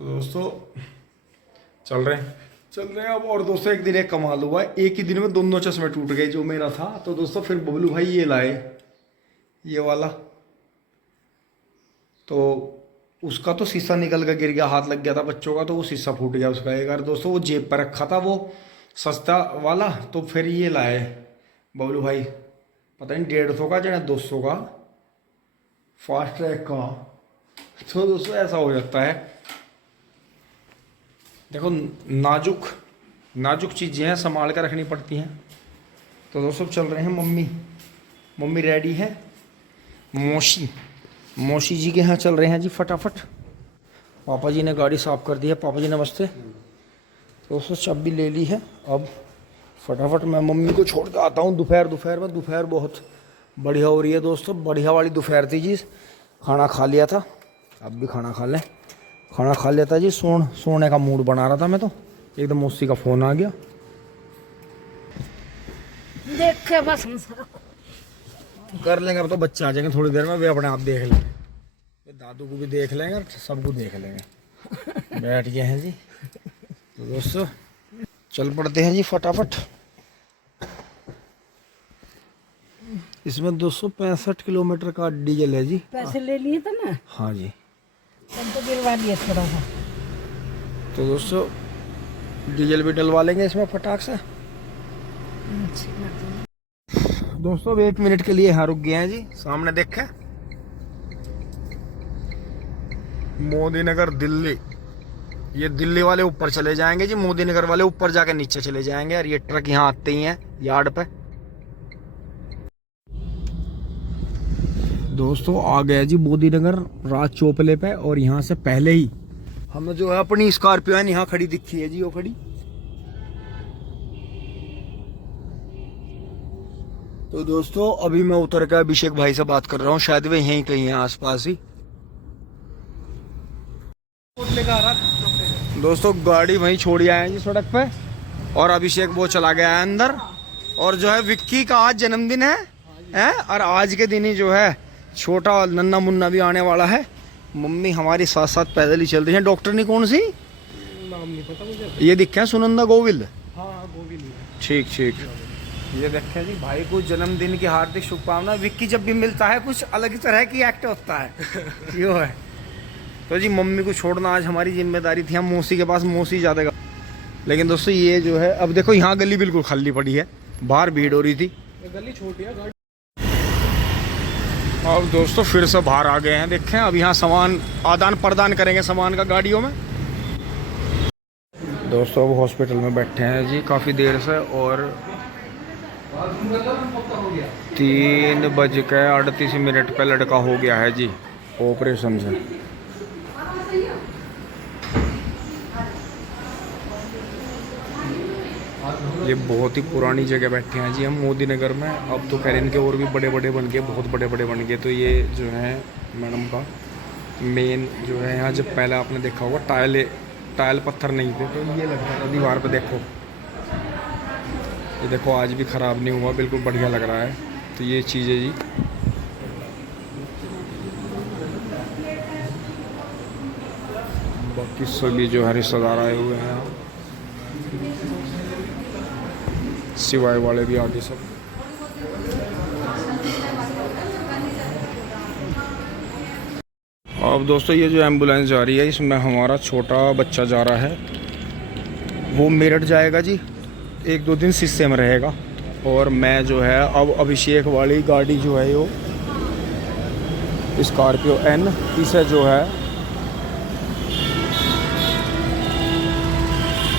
तो दोस्तों चल रहे हैं अब। और दोस्तों एक दिन एक कमाल हुआ, एक ही दिन में दोनों चश्मे टूट गए जो मेरा था। तो दोस्तों फिर बबलू भाई ये लाए, ये वाला। तो उसका तो शीशा निकल कर गिर गया, हाथ लग गया था बच्चों का, तो वो शीशा फूट गया उसका एक। और दोस्तों वो जेब पर रखा था वो सस्ता वाला। तो फिर ये लाए बबलू भाई, पता नहीं 150 का या 200 का फास्ट ट्रैक का। तो दोस्तों ऐसा हो जाता है, देखो नाजुक नाजुक चीज़ें हैं, संभाल कर रखनी पड़ती हैं। तो दोस्तों चल रहे हैं, मम्मी रेडी है। मौसी जी के यहाँ चल रहे हैं जी फटाफट। पापा जी ने गाड़ी साफ़ कर दी है। पापा जी नमस्ते। तो दोस्तों चाबी ले ली है, अब फटाफट मैं मम्मी को छोड़ के आता हूँ। दोपहर में दोपहर बहुत बढ़िया हो रही है दोस्तों, बढ़िया वाली दोपहर थी जी। खाना खा लिया था, अब भी खाना खा लें। खाना खा लिया था जी, सोने का मूड बना रहा था मैं, तो एकदम मौसी का फ़ोन आ गया। देखे बस कर लेंगे, अब तो बच्चे आ जाएंगे थोड़ी देर में, वे अपने आप देख लेंगे। दादू को भी देख लेंगे और सबको देख लेंगे। बैठ गए हैं जी। तो दोस्तों चल पड़ते हैं जी फटाफट। इसमें 265 किलोमीटर का डीजल है जी। पैसे ले लिए थे ना? हाँ जी। तब तो गिरवा दिया थोड़ा सा। तो दोस्तों डीजल भी डलवा लेंगे इसमें फटाक से। दोस्तों अब 1 मिनट के लिए यहाँ रुक गए हैं जी। सामने देखें, मोदी नगर दिल्ली। ये दिल्ली वाले ऊपर चले जाएंगे जी, मोदी नगर वाले ऊपर जाके नीचे चले जाएंगे। और ये ट्रक यहाँ आते ही हैं यार्ड पे। दोस्तों आ गया जी मोदी नगर राज चौपले पे। और यहाँ से पहले ही हमें जो है अपनी स्कॉर्पियो यहाँ खड़ी दिखी है जी, वो खड़ी। तो दोस्तों अभी मैं उतर के अभिषेक भाई से बात कर रहा हूँ, शायद वे यहीं कहीं हैं आसपास ही। दोस्तों गाड़ी वहीं छोड़ आए हैं जी सड़क पे, और अभिषेक वो चला गया है अंदर। और जो है विक्की का आज जन्मदिन है और आज के दिन ही जो है छोटा नन्ना मुन्ना भी आने वाला है। मम्मी हमारी साथ साथ पैदल ही चल रही है। डॉक्टर ने कौन सी नाम नहीं पता मुझे। ये दिखे सुनंदा गोविल। हाँ गोविंद। ठीक। ये देखें जी, भाई को जन्मदिन की हार्दिक शुभकामनाएं। विक्की जब भी मिलता है कुछ अलग ही तरह की एक्ट होता है। यो है। तो जी मम्मी को छोड़ना आज हमारी जिम्मेदारी थी। हम मौसी के पास, मौसी ज़्यादा। लेकिन दोस्तों ये जो है, अब देखो यहाँ गली बिल्कुल खाली पड़ी है, बाहर भीड़ हो रही थी। गली छोटी है गाड़ी। अब दोस्तों फिर से बाहर आ गए हैं। देखें अब यहाँ सामान आदान प्रदान करेंगे सामान का गाड़ियों में। दोस्तों अब हॉस्पिटल में बैठे हैं जी काफ़ी देर से, और 3:38 पे लड़का हो गया है जी ऑपरेशन से। ये बहुत ही पुरानी जगह बैठे हैं जी हम मोदी नगर में। अब तो कह रहे इनके और भी बड़े बड़े बन गए, बहुत बड़े बड़े बन गए। तो ये जो है मैडम का मेन जो है यहाँ, जब पहले आपने देखा होगा टाइल पत्थर नहीं थे, तो ये लगता था दीवार पे। देखो ये देखो आज भी ख़राब नहीं हुआ, बिल्कुल बढ़िया लग रहा है। तो ये चीज़ है जी। बाकी सभी जो है रिश्तेदार आए हुए हैं यहाँ, सिवाय वाले भी आगे सब। अब दोस्तों ये जो एम्बुलेंस जा रही है, इसमें हमारा छोटा बच्चा जा रहा है। वो मेरठ जाएगा जी, 1-2 दिन शीशे में रहेगा। और मैं जो है अब अभिषेक वाली गाड़ी जो है वो स्कॉर्पियो N, इसे जो है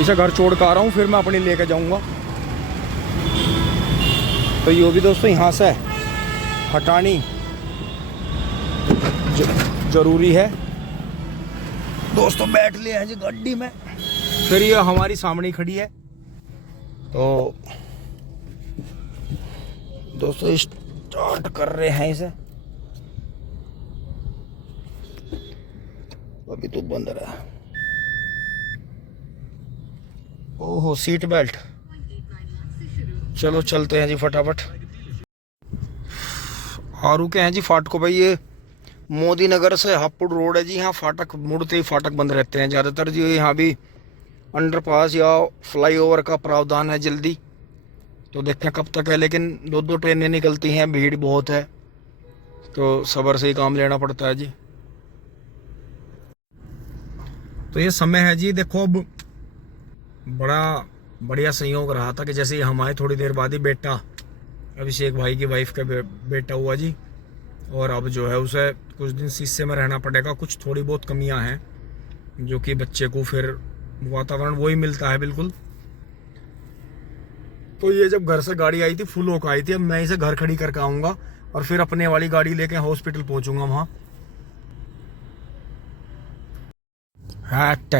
इसे घर छोड़ कर आ रहा हूँ, फिर मैं अपनी लेके जाऊँगा। तो ये भी दोस्तों यहाँ से हटानी ज़रूरी है। दोस्तों बैठ लिए हैं जी गाड़ी में, फिर ये हमारी सामने खड़ी है। तो दोस्तों स्टार्ट कर रहे हैं इसे। अभी तो बंद रहा। ओहो सीट बेल्ट। चलो चलते हैं जी फटाफट। आ रुके हैं जी फाटकों पे। ये मोदी नगर से हापुड़ रोड है जी। यहाँ फाटक मुड़ते ही फाटक बंद रहते हैं ज़्यादातर जी। यहाँ भी अंडरपास या फ्लाईओवर का प्रावधान है जल्दी, तो देखते हैं कब तक है। लेकिन 2-2 ट्रेनें निकलती हैं, भीड़ बहुत है, तो सब्र से ही काम लेना पड़ता है जी। तो ये समय है जी। देखो अब बड़ा बढ़िया संयोग रहा था कि जैसे ही हम आए थोड़ी देर बाद ही बेटा अभिषेक भाई की वाइफ का बेटा हुआ जी। और अब जो है उसे कुछ दिन शीशे में रहना पड़ेगा। कुछ थोड़ी बहुत कमियां हैं जो कि बच्चे को फिर वातावरण वही मिलता है बिल्कुल। तो ये जब घर से गाड़ी आई थी फुल होकर आई थी। अब मैं इसे घर खड़ी करके आऊँगा और फिर अपने वाली गाड़ी लेके हॉस्पिटल पहुँचूँगा वहाँ। हट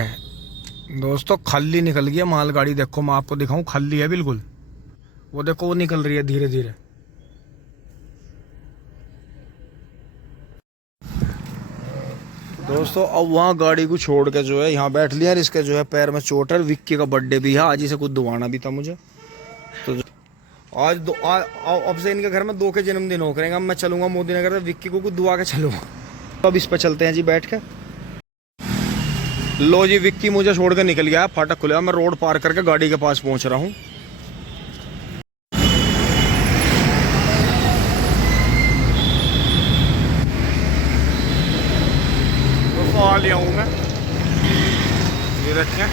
दोस्तों, खाली निकल गया मालगाड़ी। देखो मैं आपको दिखाऊं, खाली है बिल्कुल। वो देखो वो निकल रही है धीरे धीरे। दोस्तों अब वहाँ गाड़ी को छोड़ के जो है यहाँ बैठ लिया। इसके जो है पैर में चोट है। विक्की का बर्थडे भी है आज, ही से कुछ दुआना भी था मुझे। तो आज अब से इनके घर में 2 के जन्मदिन हो करेंगे। अब मैं चलूंगा मोदी नगर से, विक्की को कुछ दुआ के चलूंगा। तो अब इस पे चलते हैं जी बैठ के। लो जी, विक्की मुझे छोड़ के निकल गया है। फाटक खुला, मैं रोड पार करके गाड़ी के पास पहुंच रहा हूँ। तो आ लिया हूँ मैं। ये देखें,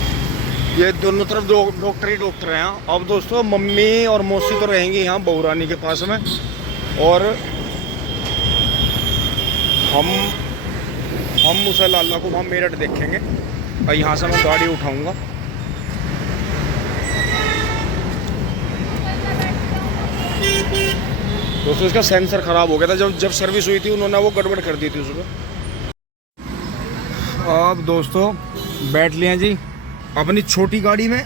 ये दोनों तरफ डॉक्टर ही डॉक्टर हैं। अब दोस्तों मम्मी और मौसी तो रहेंगी यहाँ बहुरानी के पास में, और हम उसे लाला को वहाँ मेरठ देखेंगे और यहाँ से मैं गाड़ी उठाऊंगा। दोस्तों इसका सेंसर खराब हो गया था जब सर्विस हुई थी, उन्होंने वो गड़बड़ कर दी थी उसमें। अब दोस्तों बैठ लिए जी अपनी छोटी गाड़ी में।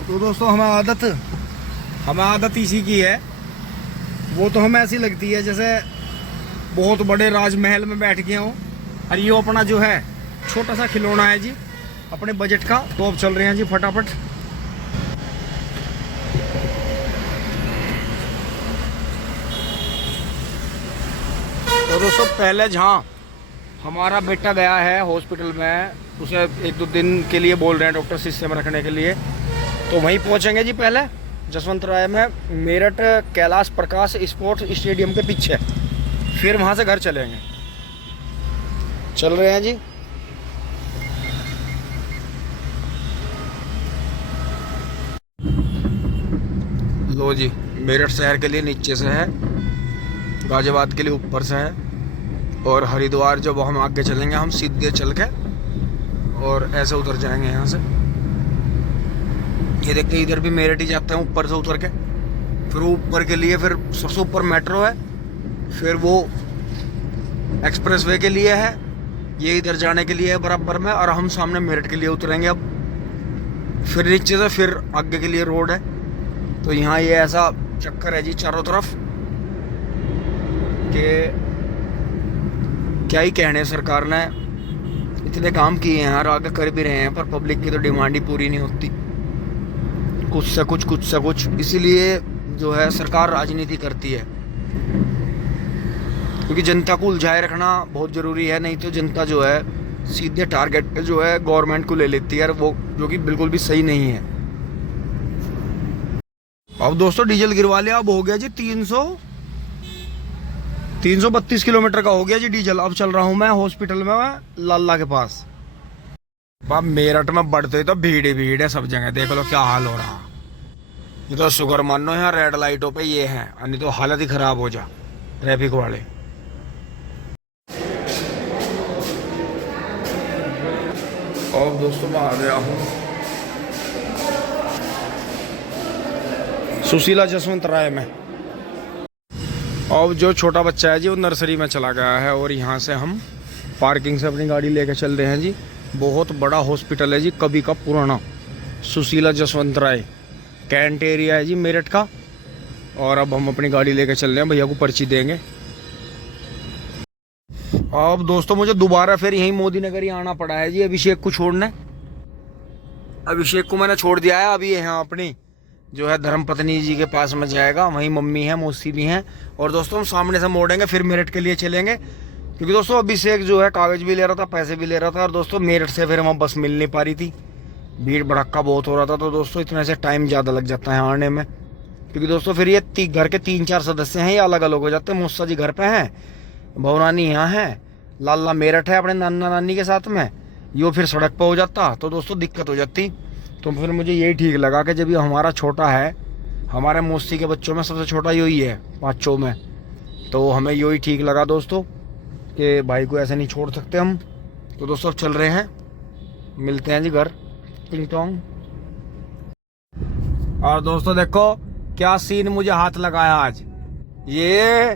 तो दोस्तों हमें आदत इसी की है। वो तो हमें ऐसी लगती है जैसे बहुत बड़े राजमहल में बैठ गए हों, और ये अपना जो है छोटा सा खिलौना है जी अपने बजट का। तो अब चल रहे हैं जी फटाफट। तो दोस्तों पहले जहाँ हमारा बेटा गया है हॉस्पिटल में, उसे 1-2 दिन के लिए बोल रहे हैं डॉक्टर शीशे में रखने के लिए, तो वहीं पहुंचेंगे जी। पहले जसवंत राय में, मेरठ कैलाश प्रकाश स्पोर्ट्स स्टेडियम के पीछे, फिर वहां से घर चलेंगे। चल रहे हैं जी। लो जी, मेरठ शहर के लिए नीचे से है, गाजियाबाद के लिए ऊपर से है, और हरिद्वार जब हम आगे चलेंगे हम सीधे चल के और ऐसे उतर जाएंगे यहाँ से। ये देखते इधर भी मेरठ ही जाते हैं ऊपर से उतर के। फिर ऊपर के लिए फिर सबसे ऊपर मेट्रो है, फिर वो एक्सप्रेसवे के लिए है, ये इधर जाने के लिए है बराबर में, और हम सामने मेरठ के लिए उतरेंगे अब। फिर नीचे से फिर आगे के लिए रोड है। तो यहाँ ये ऐसा चक्कर है जी चारों तरफ कि क्या ही कहने। सरकार ने इतने काम किए हैं और आगे कर भी रहे हैं, पर पब्लिक की तो डिमांड ही पूरी नहीं होती। कुछ से कुछ, इसीलिए जो है सरकार राजनीति करती है, क्योंकि जनता को उलझाए रखना बहुत ज़रूरी है। नहीं तो जनता जो है सीधे टारगेट पे जो है गवर्नमेंट को ले लेती है, वो जो कि बिल्कुल भी सही नहीं है। अब दोस्तों डीजल गिरवा लिया। अब हो गया जी 332 किलोमीटर का हो गया जी डीजल। अब चल रहा हूँ मैं हॉस्पिटल में लाला के पास। अब मेरठ में बढ़ते तो भीड़ ही भीड़ है सब जगह। देख लो क्या हाल हो रहा। ये तो शुक्र मानो यहाँ रेड लाइटों पे ये है, नहीं तो हालत ही खराब हो जा ट्रैफिक वाले। और दोस्तों मैं आ गया हूँ सुशीला जसवंत राय में। अब जो छोटा बच्चा है जी वो नर्सरी में चला गया है, और यहाँ से हम पार्किंग से अपनी गाड़ी लेकर चल रहे हैं जी। बहुत बड़ा हॉस्पिटल है जी, कभी का पुराना, सुशीला जसवंत राय कैंट एरिया है जी मेरठ का। और अब हम अपनी गाड़ी लेकर चल रहे हैं, भैया को पर्ची देंगे। अब दोस्तों मुझे दोबारा फिर यहीं मोदी नगर ही आना पड़ा है जी अभिषेक को छोड़ने। अभिषेक को मैंने छोड़ दिया है। अभी यहाँ अपनी जो है धर्मपत्नी जी के पास में जाएगा, वहीं मम्मी है, मौसी भी हैं। और दोस्तों हम सामने से मोड़ेंगे, फिर मेरठ के लिए चलेंगे, क्योंकि दोस्तों अभिषेक जो है कागज भी ले रहा था, पैसे भी ले रहा था, और दोस्तों मेरठ से फिर वहाँ बस मिल नहीं पा रही थी, भीड़ भड़क्का बहुत हो रहा था, तो दोस्तों इतने से टाइम ज़्यादा लग जाता है आने में। क्योंकि दोस्तों फिर ये घर के 3-4 सदस्य हैं, ये अलग अलग हो जाते हैं। मौसा जी घर पे हैं, भवनानी यहाँ है, लाला मेरठ है अपने नाना नानी के साथ में, यो फिर सड़क पर हो जाता, तो दोस्तों दिक्कत हो जाती। तो फिर मुझे यही ठीक लगा कि जब ये हमारा छोटा है, हमारे मौसी के बच्चों में सबसे छोटा यही है 5 में, तो हमें यही ठीक लगा दोस्तों कि भाई को ऐसे नहीं छोड़ सकते हम। तो दोस्तों अब चल रहे हैं, मिलते हैं जी घर टिंग टोंग। और दोस्तों देखो क्या सीन मुझे हाथ लगाया आज, ये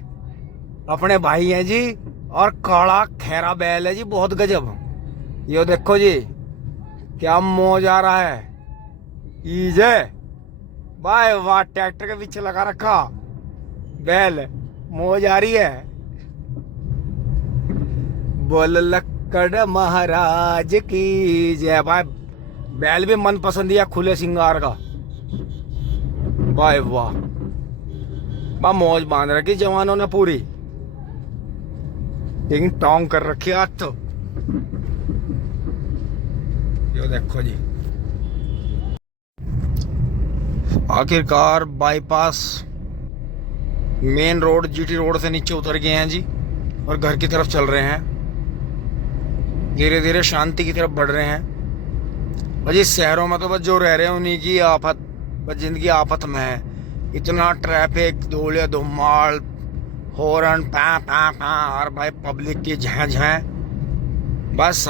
अपने भाई हैं जी, और काला खैरा बैल है जी, बहुत गजब। ये देखो जी क्या मौज आ रहा है, ईजे भाई वाह, ट्रैक्टर के पीछे लगा रखा बैल, मौज आ रही है। बोल लक्कड़ महाराज की जय। भाई बैल भी मन पसंदिया खुले सिंगार का, भाई वाह, बा मौज बांध रखी जवानों ने पूरी, टिंग टोंग कर रखी आज तो। ये देखो जी आखिरकार bypass main road GT road से नीचे उतर गए हैं जी, और घर की तरफ चल रहे हैं, धीरे धीरे शांति की तरफ बढ़ रहे हैं। भाई शहरों में तो बस जो रह रहे हैं उन्हीं की आफत, बस जिंदगी आफत में है। इतना ट्रैफिक, धूल धुमाल, हॉर्न पा पा पा, और भाई पब्लिक की झैं झैं। बस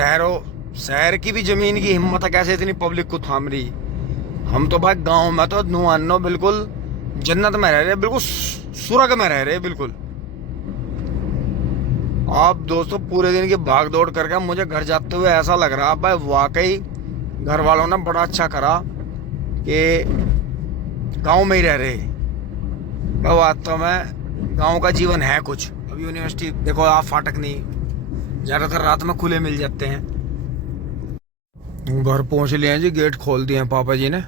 शहर की भी जमीन की हिम्मत है कैसे इतनी पब्लिक को थाम रही। हम तो भाई गांव में तो नुआनो बिल्कुल जन्नत में रह रहे, बिल्कुल स्वर्ग में रह रहे बिल्कुल। आप दोस्तों पूरे दिन की भाग दौड़ करके मुझे घर जाते हुए ऐसा लग रहा भाई वाकई घर वालों ने बड़ा अच्छा करा कि गांव में ही रह रहे। वास्तव में गांव का जीवन है कुछ। अब यूनिवर्सिटी देखो आप, फाटक नहीं, ज्यादातर रात में खुले मिल जाते हैं। घर पहुंच लिए हैं जी, गेट खोल दिए हैं पापा जी ने।